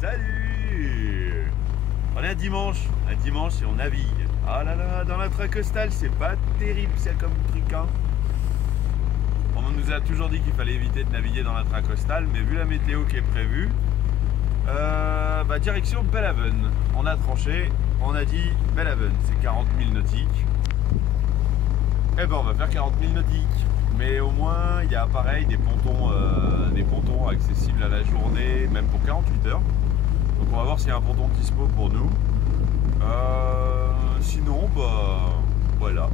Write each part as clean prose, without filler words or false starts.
Salut! On est un dimanche et on navigue. Ah là là, dans l'intracostal, c'est pas terrible ça comme truc, hein. On nous a toujours dit qu'il fallait éviter de naviguer dans l'intracostal, mais vu la météo qui est prévue, direction Belhaven. On a tranché, on a dit Belhaven, c'est 40 000 nautiques. Eh ben on va faire 40 000 nautiques. Mais au moins, il y a pareil des pontons accessibles à la journée, même pour 48 heures. Donc on va voir s'il y a un ponton dispo pour nous. Sinon, voilà.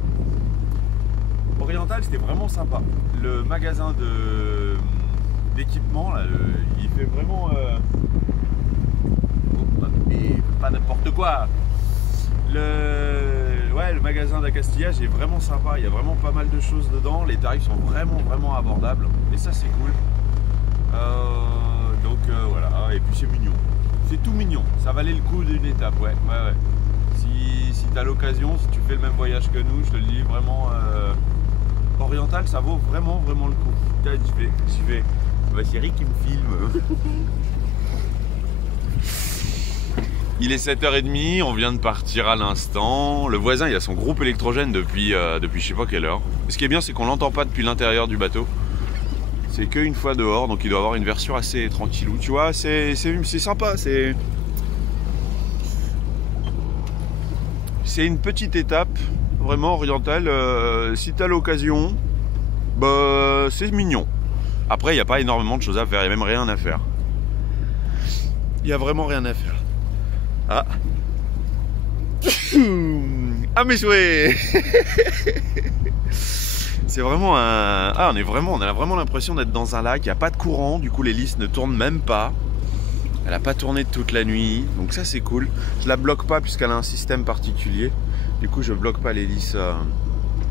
Oriental, c'était vraiment sympa. Le magasin d'équipement, là, il fait vraiment... pas n'importe quoi. Le magasin d'Acastillage est vraiment sympa, il y a vraiment pas mal de choses dedans, les tarifs sont vraiment abordables et ça c'est cool. Voilà, et puis c'est mignon, c'est tout mignon, ça valait le coup d'une étape, ouais. Si tu as l'occasion, si tu fais le même voyage que nous, je te le dis vraiment, Oriental ça vaut vraiment le coup. J'y vais, c'est Rick qui me filme. Il est 7h30, on vient de partir à l'instant. Le voisin, il a son groupe électrogène depuis je sais pas quelle heure. Ce qui est bien, c'est qu'on l'entend pas depuis l'intérieur du bateau. C'est qu'une fois dehors, donc il doit avoir une version assez tranquillou. Tu vois, c'est sympa. C'est une petite étape, vraiment orientale. Si tu as l'occasion, c'est mignon. Après, il n'y a pas énormément de choses à faire, il n'y a même rien à faire. Il n'y a vraiment rien à faire. Ah. Ah mes souhaits. C'est vraiment un... Ah on a vraiment l'impression d'être dans un lac, il n'y a pas de courant, du coup l'hélice ne tourne même pas. Elle n'a pas tourné toute la nuit, donc ça c'est cool. Je la bloque pas puisqu'elle a un système particulier. Du coup je bloque pas l'hélice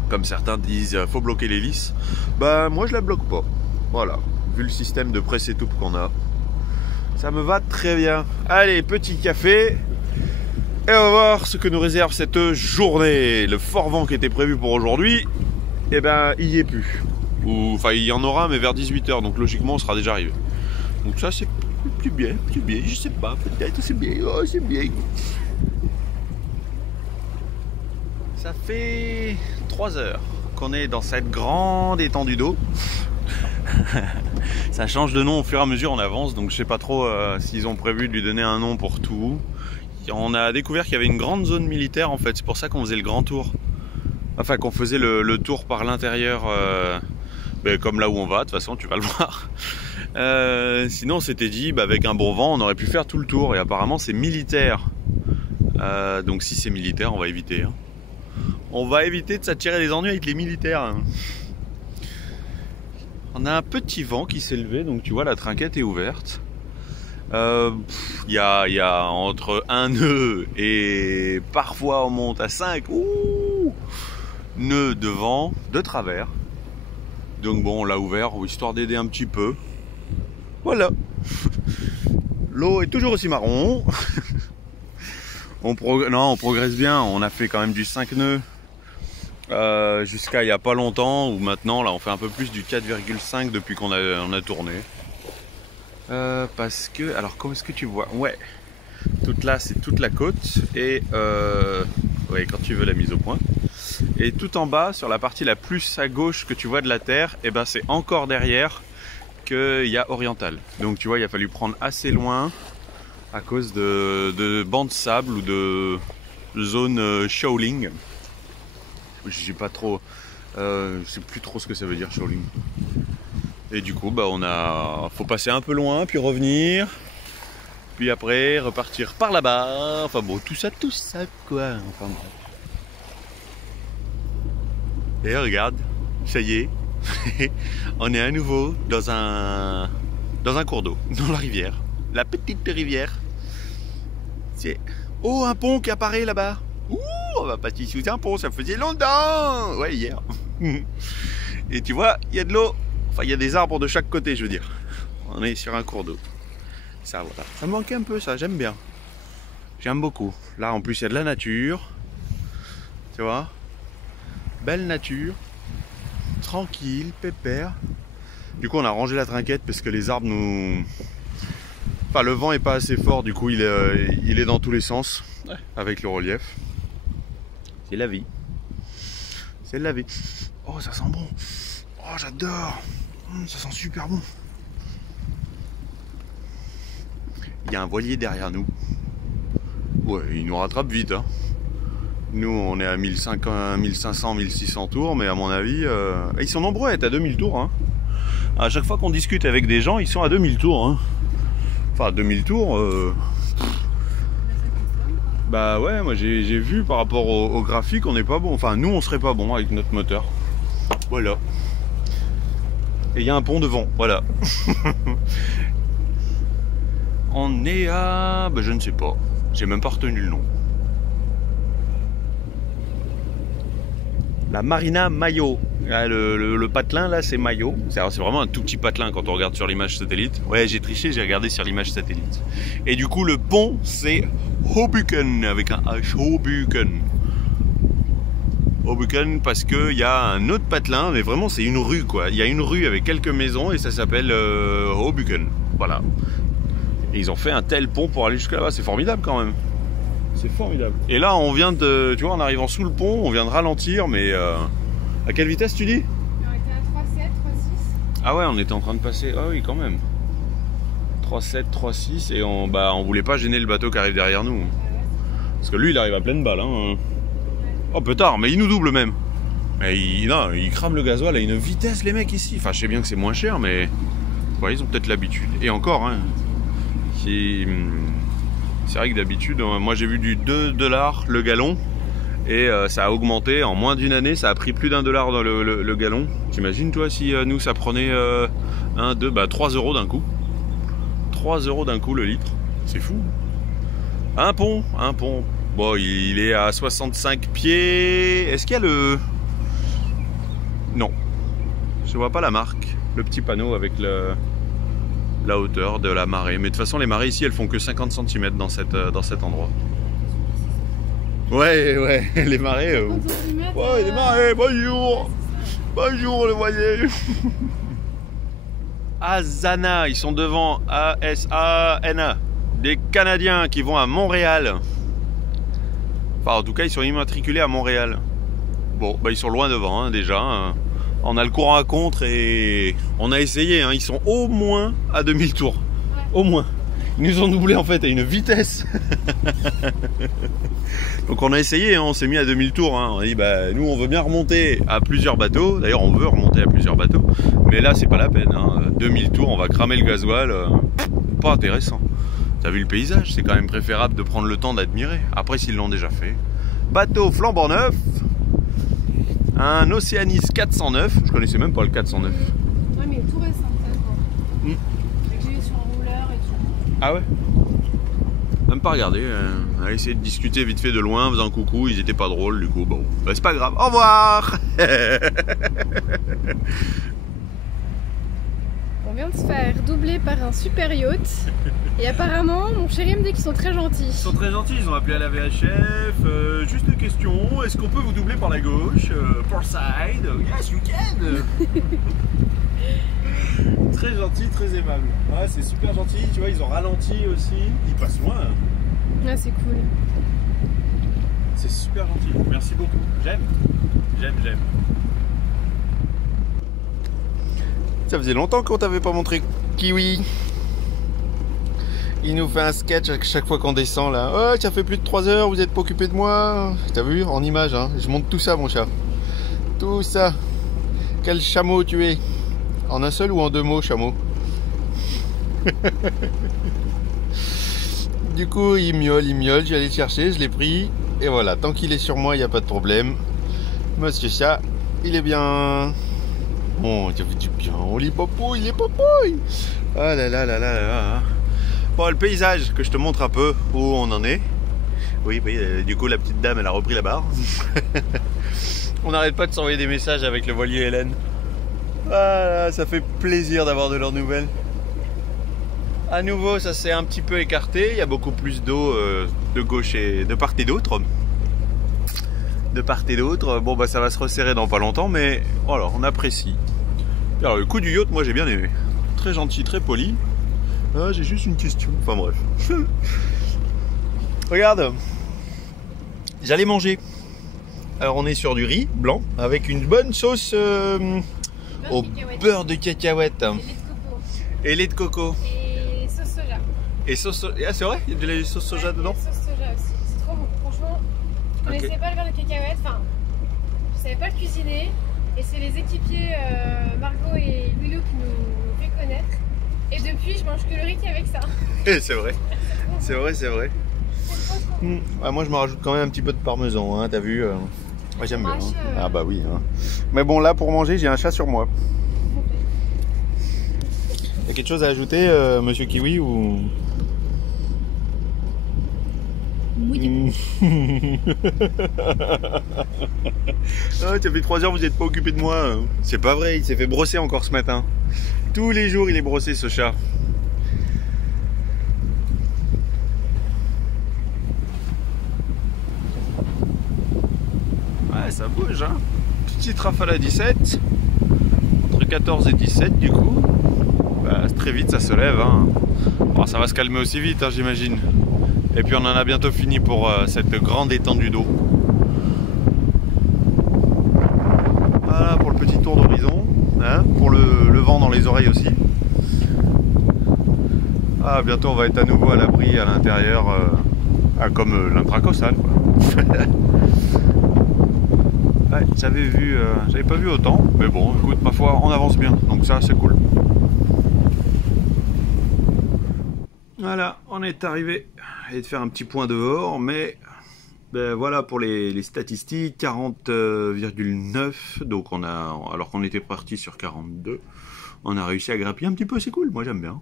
comme certains disent, faut bloquer l'hélice. Moi je la bloque pas. Voilà, vu le système de presse et toupe qu'on a. Ça me va très bien. Allez, petit café. Et on va voir ce que nous réserve cette journée. Le fort vent qui était prévu pour aujourd'hui, il y est plus. Enfin, il y en aura, mais vers 18 h. Donc logiquement, on sera déjà arrivé. Donc ça, c'est bien. Je sais pas, peut-être c'est bien. Oh, c'est bien. Ça fait 3 heures qu'on est dans cette grande étendue d'eau. Ça change de nom au fur et à mesure on avance, donc je sais pas trop s'ils ont prévu de lui donner un nom pour tout. On a découvert qu'il y avait une grande zone militaire en fait, c'est pour ça qu'on faisait le grand tour. Enfin qu'on faisait le tour par l'intérieur, comme là où on va, de toute façon tu vas le voir. Sinon on s'était dit, avec un bon vent on aurait pu faire tout le tour, et apparemment c'est militaire. Donc si c'est militaire on va éviter. Hein. On va éviter de s'attirer les ennuis avec les militaires. Hein. On a un petit vent qui s'est levé, donc tu vois la trinquette est ouverte. Il y a entre un nœud et parfois on monte à 5 nœuds de vent de travers. Donc bon, on l'a ouvert histoire d'aider un petit peu. Voilà. L'eau est toujours aussi marron. On progresse bien, on a fait quand même du 5 nœuds. Jusqu'à il n'y a pas longtemps, ou maintenant là on fait un peu plus du 4,5 depuis qu'on a tourné. Parce que, alors comment est-ce que tu vois? Ouais, toute là c'est toute la côte, et ouais, quand tu veux la mise au point. Et tout en bas, sur la partie la plus à gauche que tu vois de la terre, c'est encore derrière qu'il y a Oriental. Donc tu vois, il a fallu prendre assez loin à cause de bancs de sable ou de zone shoaling. Je sais pas trop, je sais plus trop ce que ça veut dire shoaling. Et du coup, faut passer un peu loin, puis revenir, puis après repartir par là-bas. Enfin bon, tout ça quoi. Enfin bon. Et regarde, ça y est, on est à nouveau dans un cours d'eau, dans la rivière, la petite rivière. Oh, un pont qui apparaît là-bas. On va passer sous un pont, ça faisait longtemps. Ouais, hier. Et tu vois, il y a de l'eau. Enfin, il y a des arbres de chaque côté, je veux dire. On est sur un cours d'eau. Ça, voilà. Ça me manquait un peu, ça. J'aime bien. J'aime beaucoup. Là, en plus, il y a de la nature. Tu vois? Belle nature. Tranquille, pépère. Du coup, on a rangé la trinquette parce que les arbres Enfin, le vent est pas assez fort, du coup il est dans tous les sens avec le relief. C'est la vie. C'est la vie. Oh, ça sent bon. Oh, j'adore. Ça sent super bon. Il y a un voilier derrière nous. Ouais, il nous rattrape vite. Hein. Nous, on est à 1500, 1600 tours, mais à mon avis, ils sont nombreux à être à 2000 tours. Hein. À chaque fois qu'on discute avec des gens, ils sont à 2000 tours. Hein. Enfin, 2000 tours. Bah ouais, moi j'ai vu par rapport au graphique, on n'est pas bon. Enfin, nous, on serait pas bon avec notre moteur. Voilà. Et il y a un pont devant, voilà. On est à... Bah, je ne sais pas. J'ai même pas retenu le nom. La Marina Mayo. Là, le patelin, là, c'est Mayo. C'est vraiment un tout petit patelin quand on regarde sur l'image satellite. Ouais, j'ai triché, j'ai regardé sur l'image satellite. Et du coup, le pont, c'est Hoboken, avec un H. Hoboken. Hoboken parce qu'il y a un autre patelin, mais vraiment, c'est une rue, quoi. Il y a une rue avec quelques maisons et ça s'appelle Hoboken. Voilà. Et ils ont fait un tel pont pour aller jusque là-bas. C'est formidable, quand même. C'est formidable. Et là, on vient de... Tu vois, en arrivant sous le pont, on vient de ralentir, mais... à quelle vitesse, tu dis? On était à 3,7, 3,6. Ah ouais, on était en train de passer... Ah oui, quand même. 3,7, 3,6, et on voulait pas gêner le bateau qui arrive derrière nous. Parce que lui, il arrive à pleine balle. Hein. Oh, pétard, mais il nous double même. Mais il crame le gasoil à une vitesse, les mecs, ici. Enfin, je sais bien que c'est moins cher, mais... Ouais, ils ont peut-être l'habitude. Et encore, hein. C'est vrai que d'habitude, moi j'ai vu du 2 $ le gallon. Et ça a augmenté en moins d'une année, ça a pris plus d'1 $ dans le gallon. T'imagines toi si nous ça prenait 1, 2, 3 € d'un coup. 3 € d'un coup le litre, c'est fou. Un pont. Bon, il est à 65 pieds. Est-ce qu'il y a le... Non, je vois pas la marque. Le petit panneau avec la hauteur de la marée. Mais de toute façon, les marées ici, elles font que 50 cm dans cet endroit. Ouais, les marées. Ouais, les marées, bonjour. Bonjour, le voilier. Asana, ils sont devant. A-S-A-N-A. Des Canadiens qui vont à Montréal. Enfin, en tout cas, ils sont immatriculés à Montréal. Bon, bah, ils sont loin devant, hein, déjà. Hein. On a le courant à contre et on a essayé. Hein, ils sont au moins à 2000 tours. Ouais. Au moins. Ils nous ont doublé en fait à une vitesse. Donc on a essayé, hein, on s'est mis à 2000 tours. Hein. On a dit, bah, nous on veut bien remonter à plusieurs bateaux. D'ailleurs, on veut remonter à plusieurs bateaux. Mais là, c'est pas la peine. Hein. 2000 tours, on va cramer le gasoil. Pas intéressant. T'as vu le paysage? C'est quand même préférable de prendre le temps d'admirer. Après, s'ils l'ont déjà fait. Bateau flambant neuf. Un Oceanis 409. Je connaissais même pas le 409. Ouais, mais tout récent, ça se voit. J'ai vu sur un rouleur et tout. Ah ouais? Même pas regardé. On a essayé de discuter vite fait de loin, faisant coucou. Ils étaient pas drôles, du coup, bon. Bah, c'est pas grave. Au revoir. On vient de se faire doubler par un super yacht. Et apparemment, mon chéri me dit qu'ils sont très gentils. Ils sont très gentils, ils ont appelé à la VHF. Juste une question, est-ce qu'on peut vous doubler par la gauche? Port side? Yes, you can. Très gentil, très aimable. Ouais, c'est super gentil, tu vois, ils ont ralenti aussi. Ils passent loin. Hein. Ouais, c'est cool. C'est super gentil, merci beaucoup. J'aime. Ça faisait longtemps qu'on t'avait pas montré Kiwi. Il nous fait un sketch à chaque fois qu'on descend là. Oh, ça fait plus de 3 heures, vous êtes pas occupé de moi. T'as vu, en image, hein. Je monte tout ça, mon chat. Tout ça. Quel chameau tu es. En un seul ou en 2 mots, chameau? Du coup, il miaule. Je vais aller le chercher, je l'ai pris. Et voilà, tant qu'il est sur moi, il n'y a pas de problème. Monsieur chat, il est bien. Bon, ça fait du bien. On lit papouille, il est papouille. Ah là là là là là. Bon, le paysage que je te montre un peu où on en est. Oui, du coup, la petite dame, elle a repris la barre. On n'arrête pas de s'envoyer des messages avec le voilier Hélène. Ah, ça fait plaisir d'avoir de leurs nouvelles. À nouveau, ça s'est un petit peu écarté. Il y a beaucoup plus d'eau de gauche et de part et d'autre. Bon, bah, ça va se resserrer dans pas longtemps, mais voilà, on apprécie. Alors, le coup du yacht, moi, j'ai bien aimé. Très gentil, très poli. Ah, j'ai juste une question. Enfin bref. Regarde. J'allais manger. Alors on est sur du riz blanc avec une bonne sauce au beurre de cacahuète. Et lait de coco. Et sauce soja. Et sauce soja. Ah c'est vrai? Il y a de la sauce soja dedans? Sauce soja aussi. C'est trop bon. Franchement, je connaissais pas le beurre de cacahuète. Enfin, je savais pas le cuisiner. Et c'est les équipiers Margot et Willow qui nous fait connaître. Et depuis, je mange que le riz avec ça. C'est vrai. C'est vrai, c'est vrai. Ah, moi je me rajoute quand même un petit peu de parmesan, hein, t'as vu moi j'aime bien. Hein. Ah bah oui. Hein. Mais bon là pour manger j'ai un chat sur moi. Il y a quelque chose à ajouter monsieur Kiwi ou... Oui. Ah, ça fait 3 heures vous n'êtes pas occupé de moi. C'est pas vrai, il s'est fait brosser encore ce matin. Tous les jours il est brossé ce chat. Ouais, ça bouge, hein. Petite rafale à 17. Entre 14 et 17, du coup. Bah, très vite, ça se lève, hein. Bon, ça va se calmer aussi vite, hein, j'imagine. Et puis, on en a bientôt fini pour cette grande étendue d'eau. Voilà pour le petit tour d'horizon. Hein, pour le vent dans les oreilles aussi. Ah, bientôt, on va être à nouveau à l'abri à l'intérieur. Comme l'intracostale, quoi. Ouais, j'avais pas vu autant, mais bon, écoute, ma foi, on avance bien, donc ça, c'est cool. Voilà, on est arrivé à faire un petit point dehors, mais ben, voilà pour les statistiques, 40,9, donc on a, alors qu'on était parti sur 42, on a réussi à grappiller un petit peu, c'est cool, moi j'aime bien.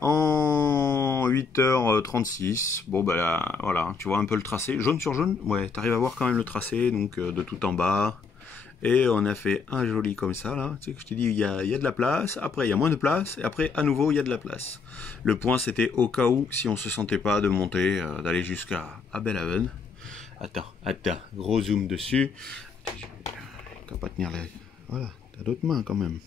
En 8h36, bon bah là, voilà, tu vois un peu le tracé, jaune sur jaune, ouais, t'arrives à voir quand même le tracé, donc de tout en bas, et on a fait un joli comme ça, là, tu sais que je t'ai dit, il y a de la place, après il y a moins de place, et après à nouveau il y a de la place. Le point c'était au cas où, si on se sentait pas de monter, d'aller jusqu'à Belhaven. Attends, gros zoom dessus, je vais pas tenir les... Voilà, t'as d'autres mains quand même.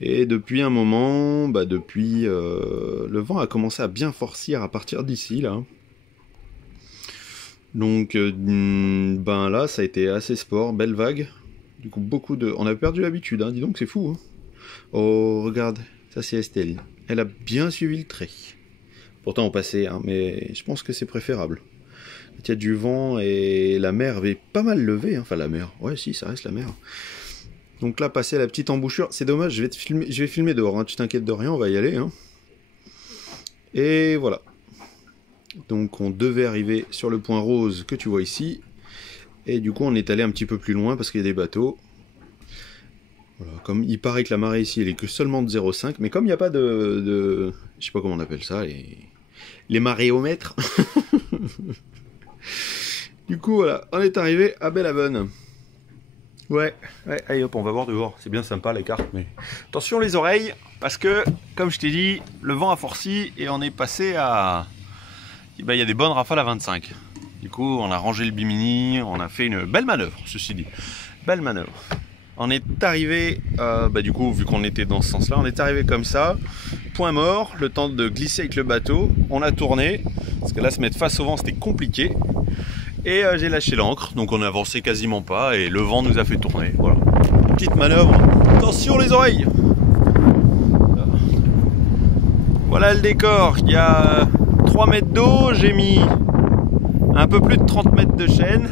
Et depuis un moment, bah depuis le vent a commencé à bien forcir à partir d'ici là. Donc ben là ça a été assez sport, belle vague. Du coup beaucoup de... On a perdu l'habitude, hein, dis donc c'est fou. Hein. Oh regarde, ça c'est Estelle. Elle a bien suivi le trait. Pourtant on passait, hein, mais je pense que c'est préférable. Il y a du vent et la mer avait pas mal levé, hein. Enfin la mer, ouais si ça reste la mer. Donc là, passer à la petite embouchure, c'est dommage, je vais filmer dehors, hein, tu t'inquiètes de rien, on va y aller. Hein. Et voilà. Donc on devait arriver sur le point rose que tu vois ici. Et du coup, on est allé un petit peu plus loin parce qu'il y a des bateaux. Voilà, comme il paraît que la marée ici, elle est que seulement de 0,5, mais comme il n'y a pas de... Je sais pas comment on appelle ça, les maréomètres. Du coup, voilà, on est arrivé à Belhaven. Ouais, allez hop, on va voir dehors, c'est bien sympa les cartes, mais attention les oreilles, parce que, comme je t'ai dit, le vent a forci et on est passé à... Ben, il y a des bonnes rafales à 25. Du coup, on a rangé le bimini, on a fait une belle manœuvre, ceci dit. Belle manœuvre. On est arrivé, bah, du coup, vu qu'on était dans ce sens-là, on est arrivé comme ça, point mort, le temps de glisser avec le bateau, on a tourné, parce que là, se mettre face au vent, c'était compliqué. Et j'ai lâché l'ancre, donc on a avancé quasiment pas et le vent nous a fait tourner. Voilà. Petite manœuvre. Attention les oreilles. Voilà le décor. Il y a 3 mètres d'eau, j'ai mis un peu plus de 30 mètres de chaîne.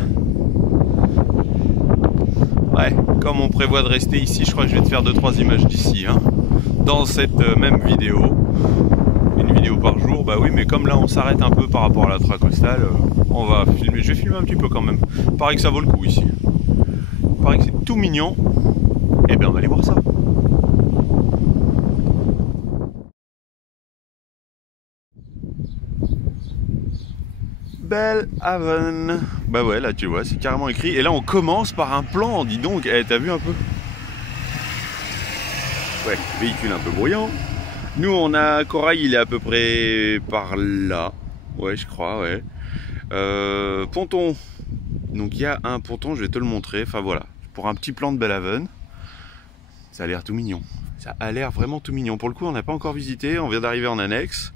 Ouais, comme on prévoit de rester ici, je crois que je vais te faire 2-3 images d'ici, hein, dans cette même vidéo. Une vidéo par jour, bah oui, mais comme là on s'arrête un peu par rapport à la tracostale, on va filmer, je vais filmer un petit peu quand même. Il paraît que ça vaut le coup ici. Il paraît que c'est tout mignon. Et bien on va aller voir ça. Belhaven. Bah ouais, là tu vois, c'est carrément écrit. Et là on commence par un plan, dis donc, t'as vu un peu? Ouais, véhicule un peu bruyant. Nous on a Corail, il est à peu près par là. Ouais, je crois, ouais. Ponton. Donc il y a un ponton, je vais te le montrer. Enfin voilà, pour un petit plan de Belhaven. Ça a l'air tout mignon. Ça a l'air vraiment tout mignon. Pour le coup, on n'a pas encore visité, on vient d'arriver en annexe.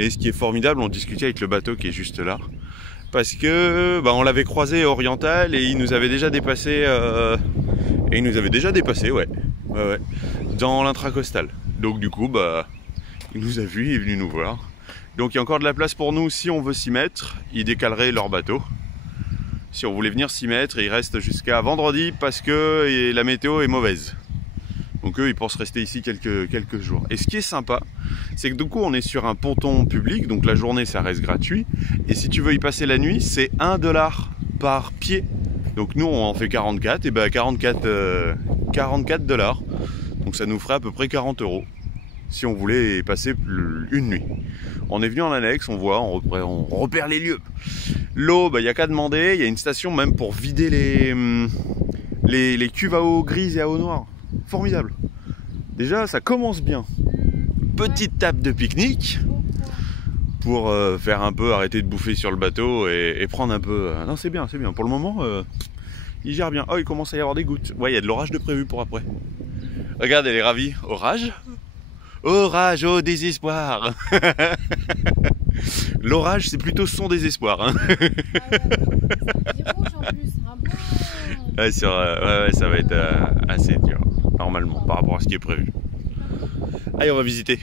Et ce qui est formidable, on discutait avec le bateau qui est juste là. Parce que on l'avait croisé à Oriental et il nous avait déjà dépassé. Ouais. Dans l'intracostal. Donc du coup, il nous a vus, il est venu nous voir. Donc il y a encore de la place pour nous si on veut s'y mettre. Ils décaleraient leur bateau. Si on voulait venir s'y mettre, il reste jusqu'à vendredi parce que la météo est mauvaise. Donc eux, ils pensent rester ici quelques jours. Et ce qui est sympa, c'est que du coup, on est sur un ponton public, donc la journée, ça reste gratuit. Et si tu veux y passer la nuit, c'est 1 $ par pied. Donc nous, on en fait 44, et 44 $. Donc ça nous ferait à peu près 40 € si on voulait passer une nuit. On est venu en annexe, on voit, on repère les lieux. L'eau, il n'y a qu'à demander, il y a une station même pour vider les cuves à eau grise et à eau noire. Formidable. Déjà, ça commence bien. Petite table de pique-nique pour faire un peu, arrêter de bouffer sur le bateau et prendre un peu... Non, c'est bien, c'est bien. Pour le moment, il gère bien. Oh, il commence à y avoir des gouttes. Ouais, il y a de l'orage de prévu pour après. Regarde, elle est ravie. Orage ? Orage au désespoir. L'orage, c'est plutôt son désespoir. Hein. Ouais, ça va être assez dur, normalement, par rapport à ce qui est prévu. Allez, on va visiter.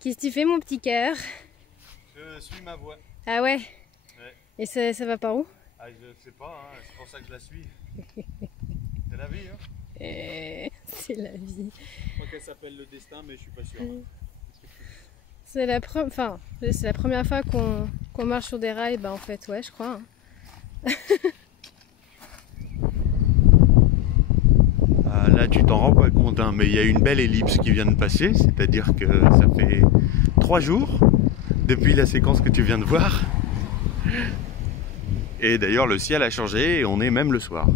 Qu'est-ce que tu fais, mon petit cœur? Je suis ma voix. Ah ouais? Et ça va par où? Ah, je sais pas, hein, c'est pour ça que je la suis. C'est la vie, hein? C'est la vie. Je crois qu'elle s'appelle le destin, mais je suis pas sûr. C'est la première fois qu'on marche sur des rails, en fait, ouais, je crois. Hein. Là, tu t'en rends pas compte, hein, mais il y a une belle ellipse qui vient de passer, c'est-à-dire que ça fait 3 jours depuis la séquence que tu viens de voir. Et d'ailleurs, le ciel a changé et on est même le soir.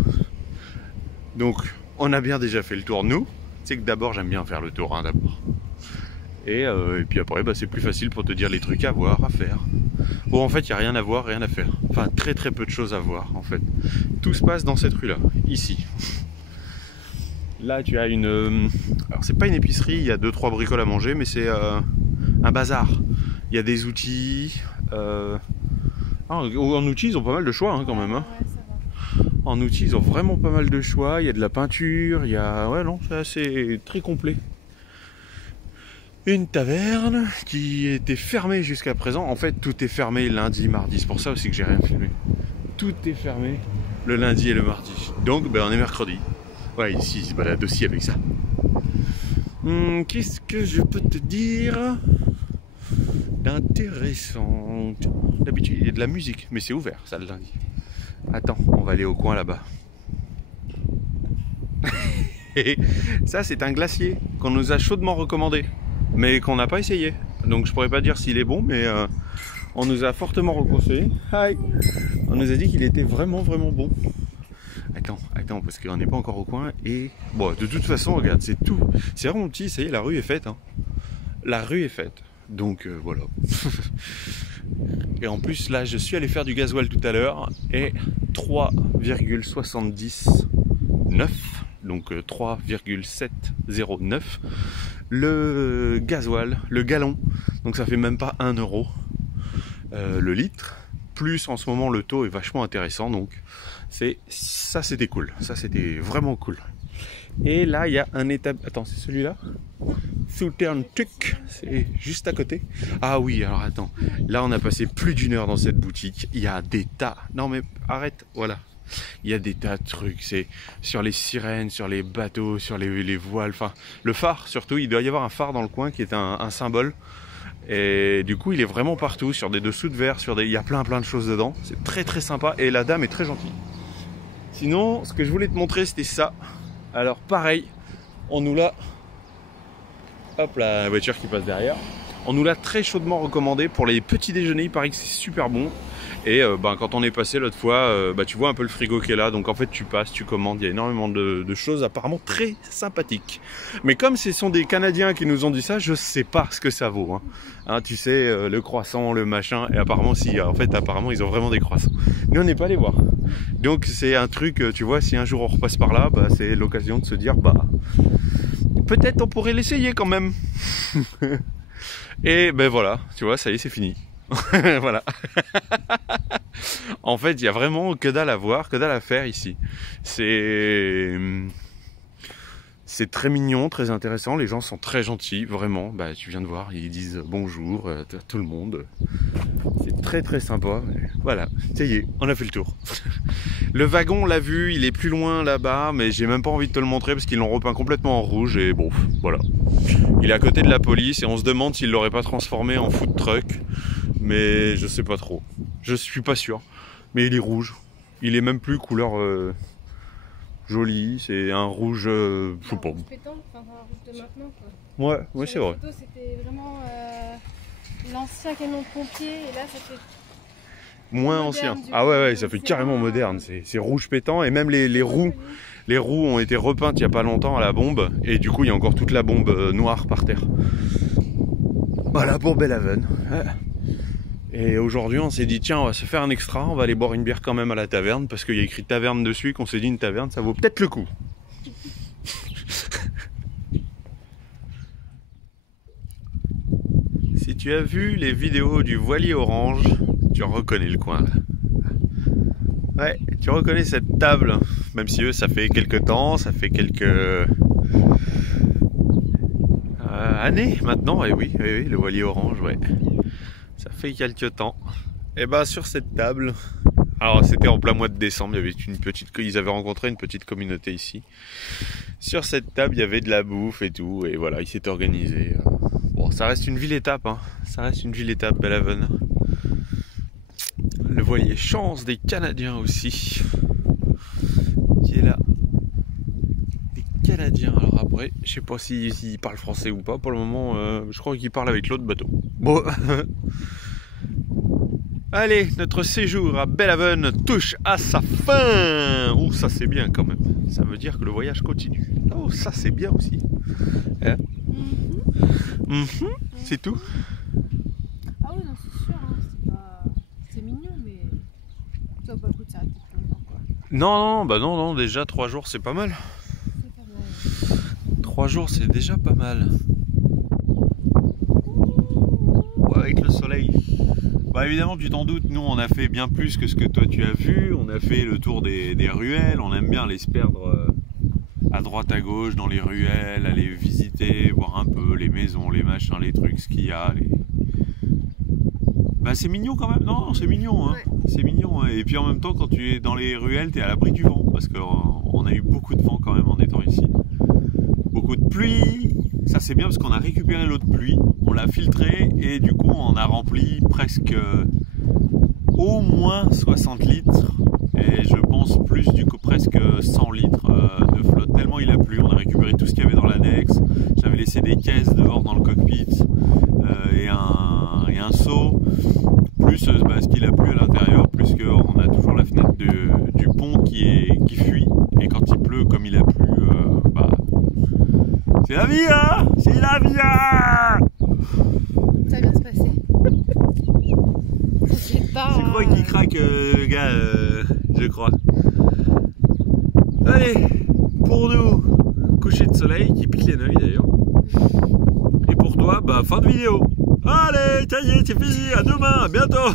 Donc, on a bien déjà fait le tour, nous. Tu sais que d'abord, j'aime bien faire le tour, hein, d'abord. Et puis après, c'est plus facile pour te dire les trucs à voir, à faire. Bon, en fait, il n'y a rien à voir, rien à faire. Enfin, très très peu de choses à voir, en fait. Tout se passe dans cette rue-là, ici. Là, tu as une... Alors, c'est pas une épicerie, il y a 2-3 bricoles à manger, mais c'est un bazar. Il y a des outils... en outils, ils ont pas mal de choix, hein, quand même. Hein. En outils, ils ont vraiment pas mal de choix. Il y a de la peinture, il y a... Ouais, non, c'est assez très complet. Une taverne qui était fermée jusqu'à présent. En fait, tout est fermé lundi, mardi. C'est pour ça aussi que j'ai rien filmé. Tout est fermé le lundi et le mardi. Donc, on est mercredi. Ouais, ici, il se balade aussi avec ça. Qu'est-ce que je peux te dire d'intéressant? D'habitude, il y a de la musique, mais c'est ouvert, ça, le lundi. Attends, on va aller au coin là-bas. Ça, c'est un glacier qu'on nous a chaudement recommandé, mais qu'on n'a pas essayé. Donc, je pourrais pas dire s'il est bon, mais on nous a fortement reconseillé. On nous a dit qu'il était vraiment, vraiment bon. Attends, parce qu'on n'est pas encore au coin. Et bon, de toute façon, regarde, c'est tout. C'est vraiment petit, ça y est, la rue est faite. Hein. La rue est faite. Donc voilà. Et en plus là je suis allé faire du gasoil tout à l'heure et 3,79, donc 3,709 le gasoil, le gallon, donc ça fait même pas 1 € le litre, plus en ce moment le taux est vachement intéressant, donc ça c'était cool, ça c'était vraiment cool. Et là il y a un établissement, attends, c'est celui-là, Southern Tuck, c'est juste à côté. Ah oui, alors attends, là on a passé plus d'1 heure dans cette boutique, il y a des tas, non mais arrête, voilà, il y a des tas de trucs, c'est sur les sirènes, sur les bateaux, sur les voiles, enfin le phare surtout, il doit y avoir un phare dans le coin qui est un symbole. Et du coup il est vraiment partout, sur des dessous de verre, il y a plein de choses dedans, c'est très très sympa et la dame est très gentille. Sinon, ce que je voulais te montrer c'était ça. Alors pareil, on nous l'a... Hop là, la voiture qui passe derrière. On nous l'a très chaudement recommandé pour les petits déjeuners, il paraît que c'est super bon. Et quand on est passé l'autre fois, tu vois un peu le frigo qui est là, donc en fait tu passes, tu commandes, il y a énormément de choses apparemment très sympathiques. Mais comme ce sont des Canadiens qui nous ont dit ça, je sais pas ce que ça vaut. Hein, tu sais, le croissant, le machin, et apparemment si, en fait apparemment ils ont vraiment des croissants. Mais on n'est pas allé voir. Donc c'est un truc, tu vois, si un jour on repasse par là, c'est l'occasion de se dire, peut-être on pourrait l'essayer quand même. Et voilà, tu vois, ça y est, c'est fini. Voilà. En fait, il y a vraiment que dalle à voir, que dalle à faire ici. C'est très mignon, très intéressant. Les gens sont très gentils, vraiment. Tu viens de voir, ils disent bonjour à tout le monde. C'est très très sympa. Voilà, ça y est, on a fait le tour. Le wagon, on l'a vu, il est plus loin là-bas, mais j'ai même pas envie de te le montrer parce qu'ils l'ont repeint complètement en rouge et bon, voilà. Il est à côté de la police et on se demande s'ils l'auraient pas transformé en food truck, mais je sais pas trop. Je suis pas sûr, mais il est rouge. Il est même plus couleur jolie, c'est un rouge, je sais pas. Un rouge pétant, enfin un rouge de maintenant quoi. Ouais, c'est vrai. C'était vraiment l'ancien camion de pompier et là ça fait moins ancien. Ah ouais, ça fait carrément moderne. C'est rouge pétant et même les roues ont été repeintes il n'y a pas longtemps à la bombe et du coup il y a encore toute la bombe noire par terre. Voilà pour Belhaven. Et aujourd'hui on s'est dit tiens, on va se faire un extra, on va aller boire une bière quand même à la taverne parce qu'il y a écrit taverne dessus et qu'on s'est dit une taverne ça vaut peut-être le coup. Si tu as vu les vidéos du voilier orange, tu reconnais le coin là. Ouais, tu reconnais cette table, même si eux ça fait quelques temps, ça fait quelques années maintenant, et oui, le voilier orange, ouais. Ça fait quelques temps. Et sur cette table, alors c'était en plein mois de décembre, il y avait ils avaient rencontré une petite communauté ici. Sur cette table, il y avait de la bouffe et tout, et voilà, ils s'étaient organisés. Bon, ça reste une ville étape, hein. Ça reste une ville étape, Belhaven. Le voilier Chance des Canadiens aussi, qui est là. Des Canadiens, alors après, je sais pas s'ils parlent français ou pas, pour le moment, je crois qu'ils parlent avec l'autre bateau. Bon. Allez, notre séjour à Belhaven touche à sa fin. Oh, ça c'est bien quand même. Ça veut dire que le voyage continue. Oh, ça c'est bien aussi. Hein? C'est tout? Ah oui, non, c'est sûr. Hein. C'est mignon, mais ça vaut pas le coup de s'arrêter plus longtemps, quoi. Non, déjà 3 jours c'est pas mal. C'est pas mal. 3 jours c'est déjà pas mal. Ouais, avec le soleil. Évidemment, tu t'en doutes, nous on a fait bien plus que ce que toi tu as vu. On a fait le tour des ruelles, on aime bien aller se perdre à droite à gauche dans les ruelles, aller visiter, voir un peu les maisons, les machins, les trucs, ce qu'il y a. C'est mignon quand même, non, c'est mignon, hein. Ouais. C'est mignon, hein. Et puis en même temps quand tu es dans les ruelles, tu es à l'abri du vent, parce qu'on a eu beaucoup de vent quand même en étant ici. Beaucoup de pluie. Ça c'est bien parce qu'on a récupéré l'eau de pluie, on l'a filtrée et du coup on a rempli presque au moins 60 litres et je pense plus du coup presque 100 litres de flotte tellement il a plu. On a récupéré tout ce qu'il y avait dans l'annexe, j'avais laissé des caisses dehors dans le cockpit et un seau, plus ce qu'il a plu à l'intérieur, plus qu'on a toujours la fenêtre du pont qui fuit et quand il pleut comme il a plu, c'est la vie, hein! C'est la vie, hein! Ça va bien se passer. Je crois qu'il craque, le gars, je crois. Allez, pour nous, coucher de soleil qui pique les oeils d'ailleurs. Et pour toi, fin de vidéo. Allez, ça y est, c'est fini, à demain, à bientôt!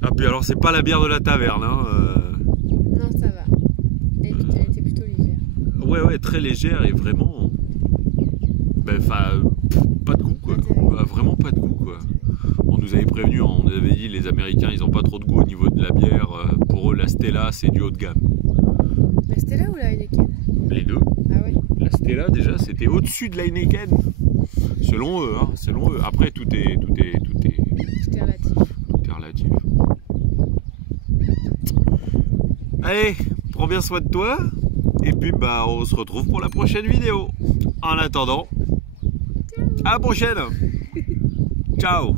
Ah, puis alors, c'est pas la bière de la taverne, hein. Non, ça va. Elle était plutôt légère. Ouais, très légère et vraiment. Pas de goût, quoi. Vraiment pas de goût, quoi. On nous avait prévenu, on nous avait dit les Américains ils ont pas trop de goût au niveau de la bière. Pour eux, la Stella c'est du haut de gamme. La Stella ou la Heineken? Les deux. Ah ouais. La Stella déjà c'était au-dessus de la Heineken. Selon eux, hein, selon eux. Après tout est relatif. Tout est relatif. Allez, prends bien soin de toi. Et puis on se retrouve pour la prochaine vidéo. En attendant, à la prochaine. Ciao.